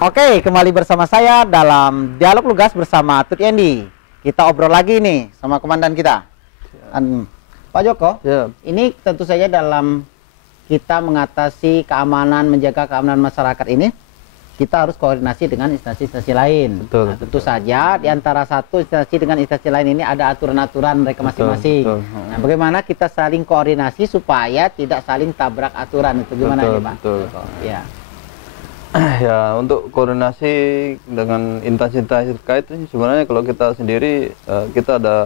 Oke, kembali bersama saya dalam Dialog Lugas bersama Tut Yendi. Kita obrol lagi nih sama komandan kita. Pak Joko, ini tentu saja dalam kita mengatasi keamanan, menjaga keamanan masyarakat ini, kita harus koordinasi dengan instansi-instansi lain. Betul, nah, tentu saja di antara satu instansi dengan instansi lain ini ada aturan-aturan mereka masing-masing. Nah, bagaimana kita saling koordinasi supaya tidak saling tabrak aturan itu gimana nih Pak? Betul. Ya. Ya, untuk koordinasi dengan instansi-instansi terkait ini sebenarnya kalau kita sendiri kita ada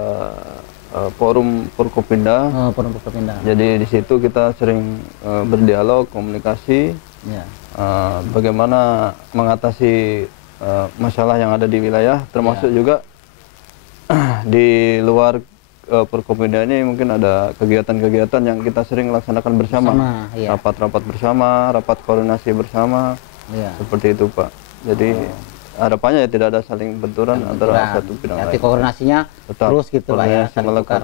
forum Forkopimda. Forum Forkopimda. Jadi di situ kita sering berdialog, komunikasi, bagaimana mengatasi masalah yang ada di wilayah, termasuk juga di luar Forkopimda ini mungkin ada kegiatan-kegiatan yang kita sering laksanakan bersama, rapat-rapat bersama, rapat koordinasi bersama. Seperti itu Pak. Jadi harapannya ya tidak ada saling benturan antara satu bidang lain. Koordinasinya terus gitu lah ya.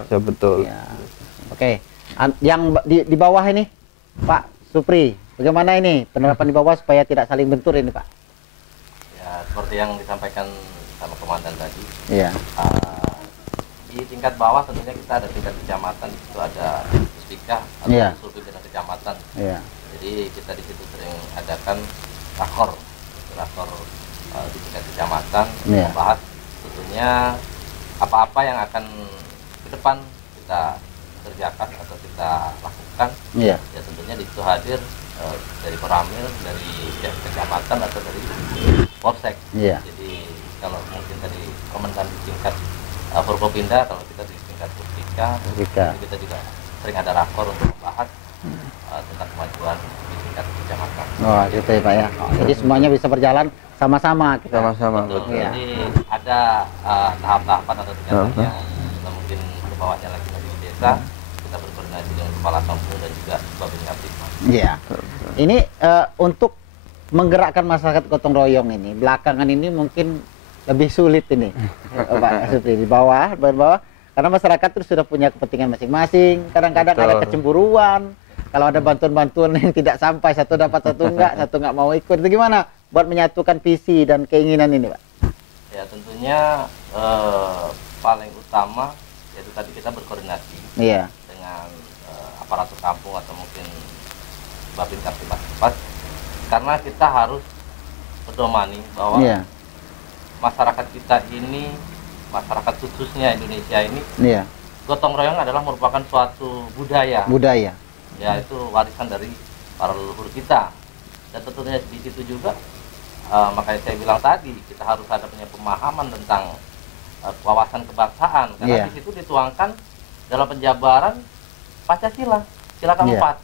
Ya betul. Ya. Oke. Yang di bawah ini Pak Supri, bagaimana ini penerapan di bawah supaya tidak saling bentur ini Pak? Ya seperti yang disampaikan sama komandan tadi. Iya. Di tingkat bawah tentunya kita ada tingkat kecamatan, itu ada Puspika atau Surpimpinan Kecamatan. Iya. Jadi kita di situ sering adakan rakor di tingkat kecamatan membahas tentunya apa-apa yang akan ke depan kita kerjakan atau kita lakukan. Ya tentunya di situ hadir dari Koramil, dari pihak kecamatan atau dari Polsek. Jadi kalau mungkin tadi komentar di tingkat Forkopimda, kalau kita di tingkat Puspika, kita juga sering ada rakor untuk membahas tentang kemajuan di tingkat kecamatan. Oh gitu ya Pak ya. Jadi semuanya bisa berjalan sama-sama. Sama-sama. Jadi ada tahap-tahapan atau tingkatan yang kita mungkin ke bawahnya lagi di desa, kita berkoordinasi dengan kepala kampung dan juga Babin Kaptipmas. Iya. Ini untuk menggerakkan masyarakat gotong royong ini belakangan ini mungkin lebih sulit ini Pak Supri di bawah karena masyarakat itu sudah punya kepentingan masing-masing. Kadang-kadang ada kecemburuan. Kalau ada bantuan-bantuan yang tidak sampai, satu dapat satu enggak mau ikut, itu gimana buat menyatukan visi dan keinginan ini Pak? Ya tentunya paling utama yaitu tadi kita berkoordinasi dengan aparatur kampung atau mungkin Babin Kaptipmas, karena kita harus pedomani bahwa masyarakat kita ini, masyarakat khususnya Indonesia ini, gotong royong adalah merupakan suatu budaya. Ya itu warisan dari para leluhur kita, dan tentunya di situ juga makanya saya bilang tadi kita harus ada punya pemahaman tentang wawasan kebangsaan, karena di situ dituangkan dalam penjabaran Pancasila, sila keempat.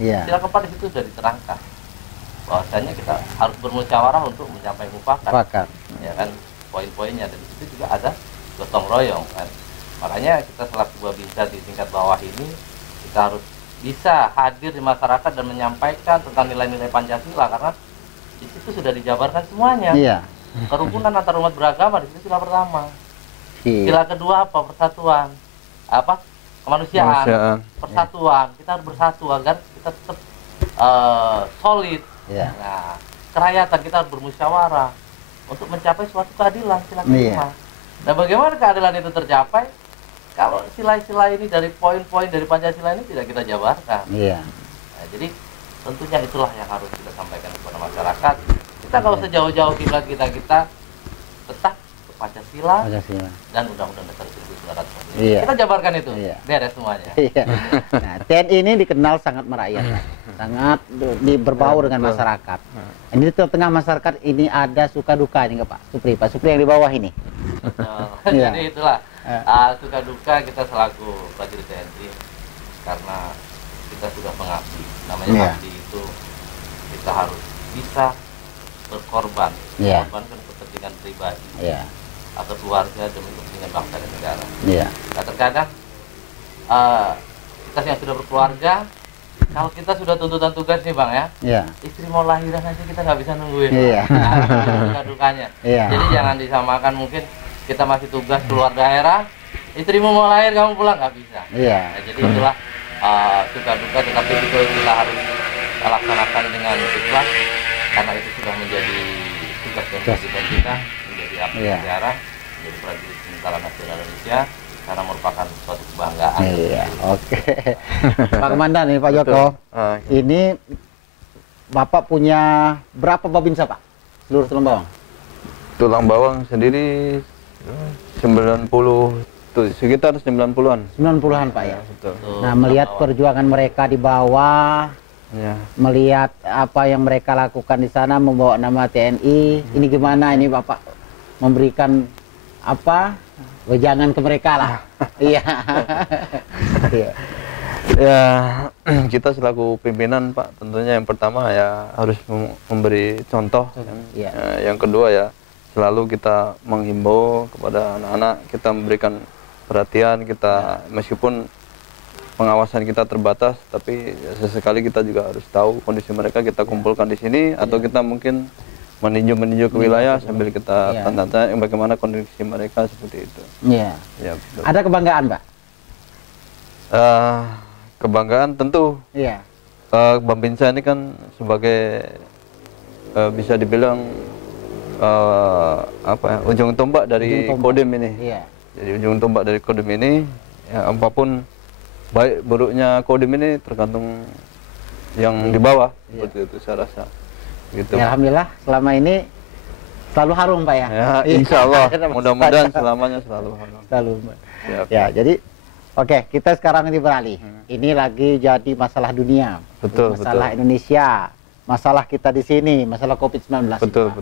Sila keempat di situ sudah diterangkan bahwasanya kita harus bermusyawarah untuk mencapai mufakat. Ya kan, poin-poinnya, dan di situ juga ada gotong royong kan. Makanya kita selaku Babinsa di tingkat bawah ini kita harus bisa hadir di masyarakat dan menyampaikan tentang nilai-nilai Pancasila, karena di situ sudah dijabarkan semuanya. Kerukunan antar umat beragama di situ sila pertama. Sila kedua apa? Persatuan. Kemanusiaan. Persatuan. Kita harus bersatu agar kita tetap solid. Nah, kerakyatan kita harus bermusyawarah untuk mencapai suatu keadilan, sila kelima. Nah, bagaimana keadilan itu tercapai kalau sila-sila ini dari poin-poin dari Pancasila ini tidak kita jabarkan? Nah, jadi tentunya itulah yang harus kita sampaikan kepada masyarakat. Kita kalau sejauh-jauh kiblat kita tetap ke Pancasila dan Undang-Undang Dasar 1945. Kita jabarkan itu, beres semuanya. Nah, TNI ini dikenal sangat merakyat, sangat berbau dengan masyarakat. Ini di tengah masyarakat ini ada suka duka nih Pak Supri, yang di bawah ini. Jadi itulah suka duka kita selaku prajurit TNI, karena kita sudah mengabdi. Namanya mengabdi itu kita harus bisa berkorban, mengorbankan kepentingan pribadi atau keluarga demi kepentingan bangsa dan negara. Nah, terkadang kita yang sudah berkeluarga, kalau kita sudah tuntutan tugas nih Bang istri mau lahiran aja kita nggak bisa nungguin. Suka dukanya. Jadi jangan disamakan, mungkin kita masih tugas keluar daerah, istrimu mau lahir kamu pulang nggak bisa. Nah, jadi itulah suka duka, tetapi itu kita harus laksanakan dengan ikhlas karena itu sudah menjadi tugas dan kewajiban kita menjadi abdi negara, menjadi prajurit Tentara Nasional Indonesia, karena merupakan suatu kebanggaan. Iya, oke. Pak Komandan ini Pak Joko, ini Bapak punya berapa babinsa Pak? Seluruh tulang bawang? Tulang bawang sendiri 90 tuh, sekitar 90-an. 90-an Pak ya. Betul. Nah, melihat perjuangan mereka di bawah, melihat apa yang mereka lakukan di sana membawa nama TNI, ini gimana ini Bapak memberikan apa wejangan ke mereka lah. Iya. Ya, kita selaku pimpinan Pak, tentunya yang pertama ya harus memberi contoh. Yang kedua ya selalu kita menghimbau kepada anak-anak, kita memberikan perhatian, kita meskipun pengawasan kita terbatas, tapi sesekali kita juga harus tahu kondisi mereka, kita kumpulkan di sini atau kita mungkin meninjau ke wilayah sambil kita tanya bagaimana kondisi mereka seperti itu. Iya. Ya, ada kebanggaan, Pak? Kebanggaan tentu. Iya. Babinsa ini kan sebagai bisa dibilang ujung tombak dari Kodim ini. Iya. Jadi ujung tombak dari Kodim ini, ya, apapun baik buruknya Kodim ini tergantung yang di bawah, seperti itu saya rasa. Gitu. Ya, alhamdulillah selama ini selalu harum Pak ya. Insya Allah, mudah-mudahan selamanya selalu harum. Selalu. Ya, jadi oke, kita sekarang ini beralih. Ini lagi jadi masalah dunia, masalah Indonesia, masalah kita di sini, masalah COVID-19. Betul.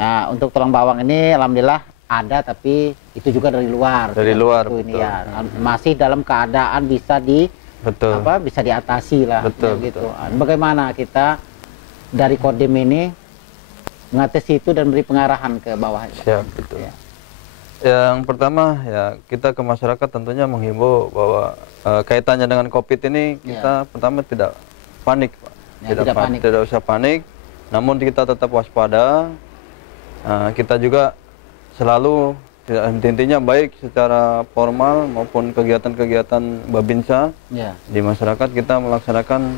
Nah, untuk tulang bawang ini alhamdulillah ada, tapi itu juga dari luar. Dari luar. Ini ya, masih dalam keadaan bisa bisa diatasi lah. Gitu. Bagaimana kita dari Kodim ini mengatasi itu dan beri pengarahan ke bawah? Siap, betul. Ya. Yang pertama ya kita ke masyarakat tentunya menghimbau bahwa kaitannya dengan COVID ini kita pertama tidak panik, Pak. Tidak usah panik, namun kita tetap waspada. Kita juga selalu intinya baik secara formal maupun kegiatan-kegiatan Babinsa di masyarakat kita melaksanakan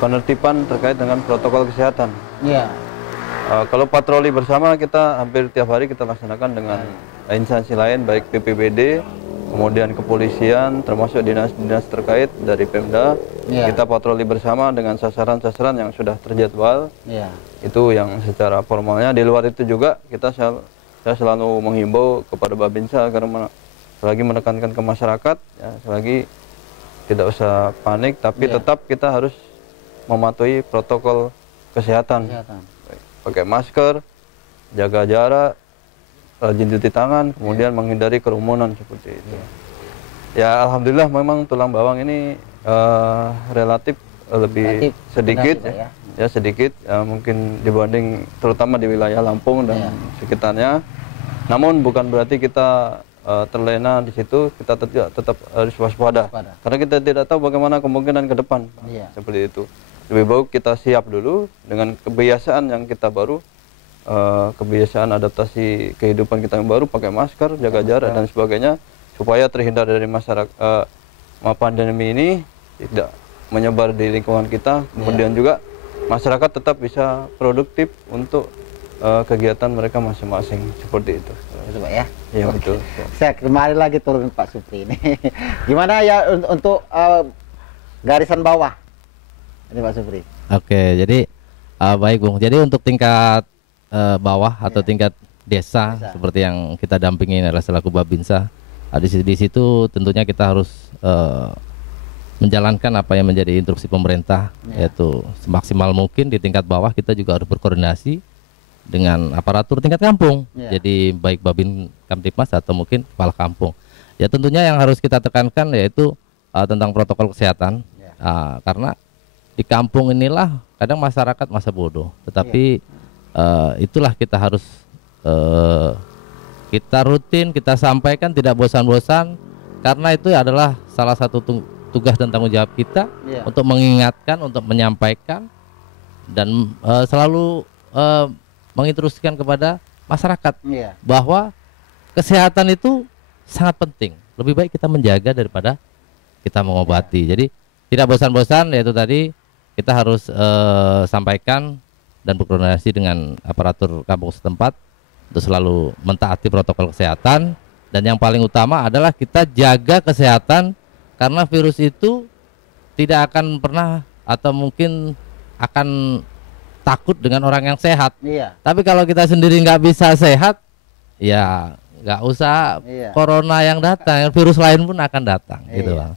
penertiban terkait dengan protokol kesehatan. Kalau patroli bersama kita hampir tiap hari kita laksanakan dengan instansi lain baik BPBD, kemudian kepolisian, termasuk dinas-dinas terkait dari Pemda. Kita patroli bersama dengan sasaran-sasaran yang sudah terjadwal. Itu yang secara formalnya. Di luar itu juga saya selalu menghimbau kepada Babinsa agar selagi menekankan ke masyarakat, ya, selagi tidak usah panik, tapi tetap kita harus mematuhi protokol kesehatan. Pakai masker, jaga jarak, rajin cuci tangan, kemudian menghindari kerumunan seperti itu. Ya alhamdulillah memang tulang bawang ini relatif lebih sedikit, sedikit mungkin dibanding terutama di wilayah Lampung dan sekitarnya. Namun bukan berarti kita terlena di situ, kita tetap harus waspada. Karena kita tidak tahu bagaimana kemungkinan ke depan. Seperti itu. Lebih baik kita siap dulu dengan kebiasaan yang kita baru, kebiasaan adaptasi kehidupan kita yang baru, pakai masker, jaga jarak dan sebagainya, supaya terhindar dari masyarakat pandemi ini tidak menyebar di lingkungan kita. Kemudian juga masyarakat tetap bisa produktif untuk kegiatan mereka masing-masing seperti itu. Betul Pak ya? Iya betul. Saya kembali lagi turun Pak Supri ini. Gimana ya untuk garisan bawah? Ini Pak Supri. Oke, jadi baik Bung. Jadi untuk tingkat bawah atau tingkat desa seperti yang kita dampingin adalah selaku Babinsa. Di situ tentunya kita harus menjalankan apa yang menjadi instruksi pemerintah, yaitu semaksimal mungkin di tingkat bawah kita juga harus berkoordinasi dengan aparatur tingkat kampung. Jadi baik Babin Kamtipmas atau mungkin kepala kampung. Ya tentunya yang harus kita tekankan yaitu tentang protokol kesehatan, karena di kampung inilah kadang masyarakat masa bodoh, tetapi itulah kita harus kita rutin kita sampaikan tidak bosan-bosan, karena itu adalah salah satu tugas dan tanggung jawab kita untuk mengingatkan, untuk menyampaikan dan selalu menginstruksikan kepada masyarakat bahwa kesehatan itu sangat penting. Lebih baik kita menjaga daripada kita mengobati. Jadi tidak bosan-bosan, yaitu tadi kita harus sampaikan dan berkoordinasi dengan aparatur kampung setempat untuk selalu mentaati protokol kesehatan, dan yang paling utama adalah kita jaga kesehatan karena virus itu tidak akan pernah atau mungkin akan takut dengan orang yang sehat. Iya. Tapi kalau kita sendiri nggak bisa sehat, ya nggak usah corona yang datang, virus lain pun akan datang, gitu Bang.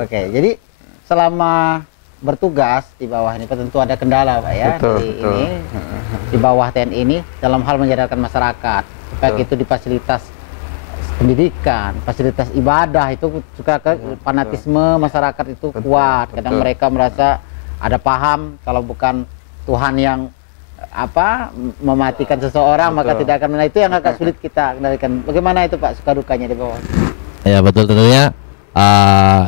Oke, jadi selama bertugas di bawah ini tentu ada kendala Pak ya, ini di bawah TNI ini dalam hal menyadarkan masyarakat baik itu di fasilitas pendidikan, fasilitas ibadah itu suka fanatisme masyarakat itu kuat. Kadang mereka merasa ada paham kalau bukan Tuhan yang mematikan seseorang maka tidak akan. Nah, itu yang agak sulit kita kendalikan. Bagaimana itu Pak suka dukanya di bawah? Ya betul, tentunya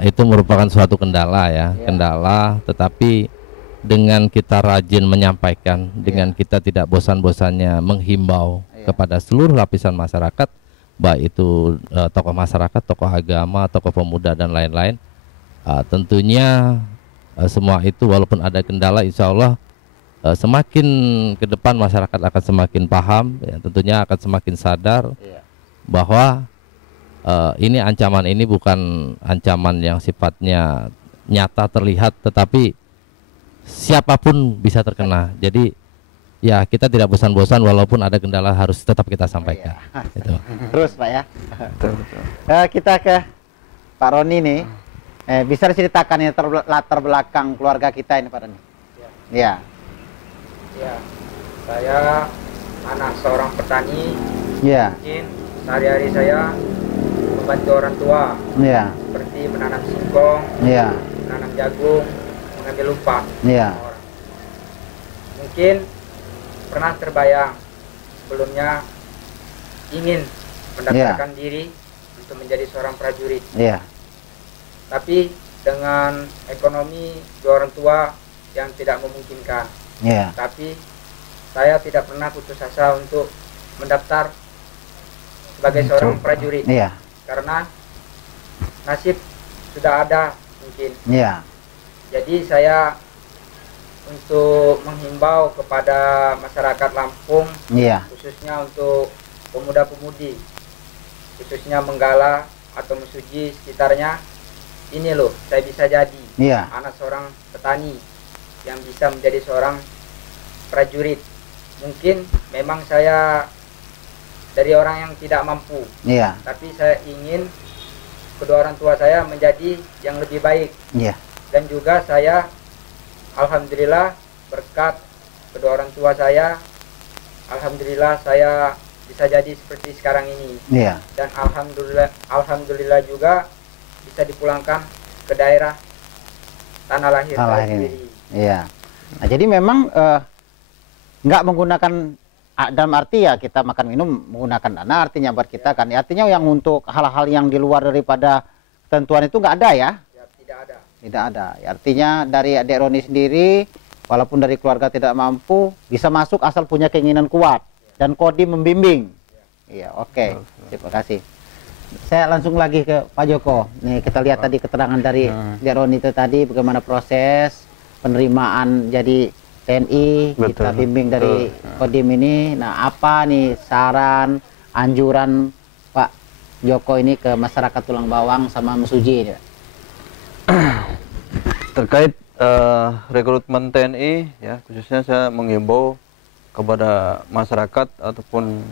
itu merupakan suatu kendala ya, kendala, tetapi dengan kita rajin menyampaikan, dengan kita tidak bosan-bosannya menghimbau kepada seluruh lapisan masyarakat, baik itu tokoh masyarakat, tokoh agama, tokoh pemuda dan lain-lain, tentunya semua itu walaupun ada kendala, insya Allah semakin ke depan masyarakat akan semakin paham, ya, tentunya akan semakin sadar bahwa ini ancaman ini bukan ancaman yang sifatnya nyata terlihat, tetapi siapapun bisa terkena. Jadi ya kita tidak bosan-bosan walaupun ada kendala harus tetap kita sampaikan. Itu. Terus Pak ya. Kita ke Pak Roni nih. Bisa diceritakan ini latar belakang keluarga kita ini Pak Roni? Ya. Ya. Saya anak seorang petani. Ya. Mungkin sehari-hari saya membantu orang tua, seperti menanam singkong, menanam jagung, mengambil upah. Mungkin pernah terbayang sebelumnya ingin mendaftarkan diri untuk menjadi seorang prajurit. Tapi dengan ekonomi dua orang tua yang tidak memungkinkan. Tapi saya tidak pernah putus asa untuk mendaftar sebagai seorang prajurit. Karena nasib sudah ada mungkin. Jadi saya untuk menghimbau kepada masyarakat Lampung, khususnya untuk pemuda-pemudi, khususnya Menggala atau Mesuji sekitarnya, ini loh saya bisa jadi anak seorang petani yang bisa menjadi seorang prajurit. Mungkin memang saya dari orang yang tidak mampu, tapi saya ingin kedua orang tua saya menjadi yang lebih baik. Dan juga saya alhamdulillah berkat kedua orang tua saya, alhamdulillah saya bisa jadi seperti sekarang ini. Dan alhamdulillah juga bisa dipulangkan ke daerah tanah lahir saya sendiri. Nah, jadi memang nggak menggunakan dalam arti ya kita makan minum menggunakan dana, artinya buat kita kan, artinya yang untuk hal-hal yang di luar daripada ketentuan itu nggak ada ya? Tidak ada. Ya, artinya dari adik Roni sendiri, walaupun dari keluarga tidak mampu, bisa masuk asal punya keinginan kuat dan Kodim membimbing. Oke. Terima kasih. Saya langsung lagi ke Pak Joko. Nih kita lihat tadi keterangan dari adik Roni itu tadi bagaimana proses penerimaan jadi TNI, kita bimbing dari Kodim ini. Nah, apa nih saran, anjuran Pak Joko ini ke masyarakat Tulang Bawang sama Mesuji ini? Terkait rekrutmen TNI, ya khususnya saya menghimbau kepada masyarakat ataupun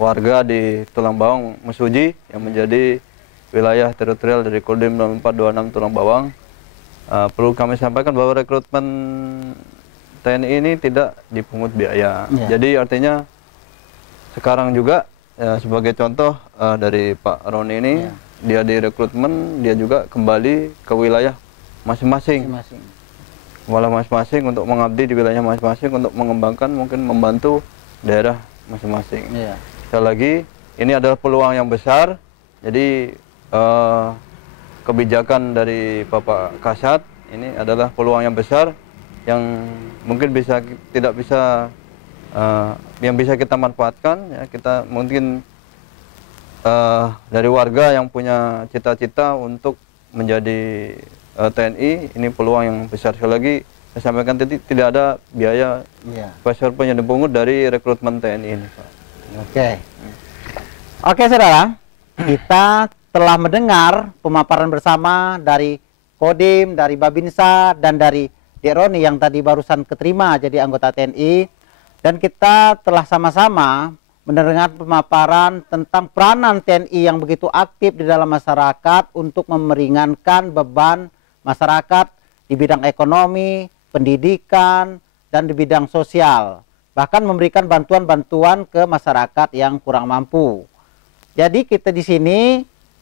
warga di Tulang Bawang Mesuji yang menjadi wilayah teritorial dari Kodim 0426 Tulang Bawang. Perlu kami sampaikan bahwa rekrutmen TNI ini tidak dipungut biaya. Jadi artinya sekarang juga sebagai contoh dari Pak Roni ini, dia direkrutmen, dia juga kembali ke wilayah masing-masing. Wilayah masing-masing untuk mengabdi di wilayah masing-masing untuk mengembangkan, mungkin membantu daerah masing-masing. Sekali lagi, ini adalah peluang yang besar. Jadi kebijakan dari Bapak Kasat ini adalah peluang yang besar yang mungkin tidak bisa yang bisa kita manfaatkan, ya. Kita mungkin dari warga yang punya cita-cita untuk menjadi TNI, ini peluang yang besar. Sekali lagi Saya sampaikan tadi tidak ada biaya paspornya yang dipungut dari rekrutmen TNI ini, Pak. Oke, saudara, kita telah mendengar pemaparan bersama dari Kodim, dari Babinsa, dan dari Dek Roni yang tadi barusan keterima jadi anggota TNI. Dan kita telah sama-sama mendengar pemaparan tentang peranan TNI yang begitu aktif di dalam masyarakat untuk memeringankan beban masyarakat di bidang ekonomi, pendidikan, dan di bidang sosial. Bahkan memberikan bantuan-bantuan ke masyarakat yang kurang mampu. Jadi kita di sini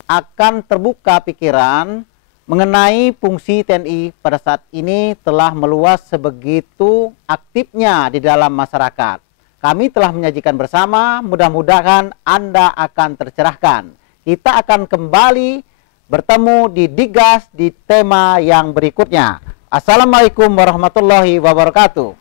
akan terbuka pikiran mengenai fungsi TNI pada saat ini telah meluas sebegitu aktifnya di dalam masyarakat. Kami telah menyajikan bersama, mudah-mudahan Anda akan tercerahkan. Kita akan kembali bertemu di Digas di tema yang berikutnya. Assalamualaikum warahmatullahi wabarakatuh.